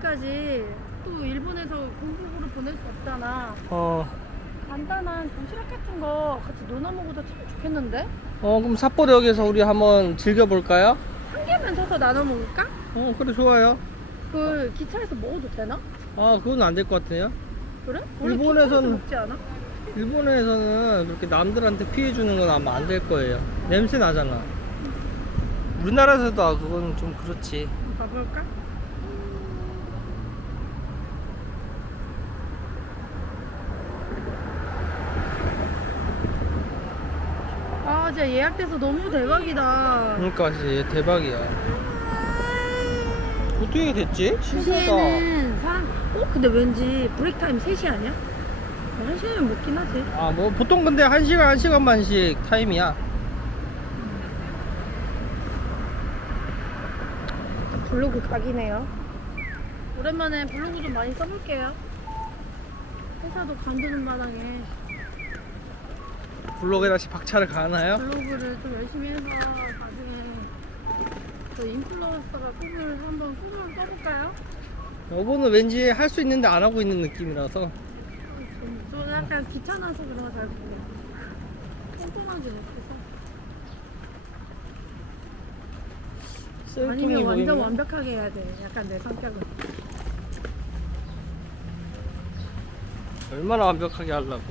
때까지 또 일본에서 공복으로 보낼 수 없잖아. 어, 간단한 도시락 같은 거 같이 논아 먹어도 참 좋겠는데? 어 그럼 삿포로역에서 우리 한번 즐겨볼까요? 한 개만 사서 나눠 먹을까? 어 그래 좋아요 그 기차에서 먹어도 되나? 아 그건 안 될 것 같아요 그래? 원래 일본에서는- 기차에서 먹지 않아? 일본에서는 그렇게 남들한테 피해 주는 건 아마 안 될 거예요 냄새 나잖아 우리나라에서도 아, 그건 좀 그렇지 가볼까? 아 진짜 예약돼서 너무 대박이다. 그러니까 진짜 대박이야. 어떻게 됐지? 신기하다. 2시에는 사람 어? 근데 왠지 브레이크 타임 3시 아니야? 뭐 1시간이면 먹긴 하지. 아 뭐 보통 근데 한 시간 한 시간 반씩 타임이야. 블로그 각이네요. 오랜만에 블로그 좀 많이 써볼게요. 회사도 간두는 마당에 블로그에 다시 박차를 가나요? 블로그를 좀 열심히 해서 나중에 저 인플루언서가 꿈을 한번 꿈을 꿔볼까요? 여보는 왠지 할 수 있는데 안 하고 있는 느낌이라서. 좀, 좀 약간 귀찮아서 못해요. 꼼꼼하지 못해서. 셀통이 아니면 완전 보이면 완벽하게 해야 돼. 약간 내 성격은. 얼마나 완벽하게 하려고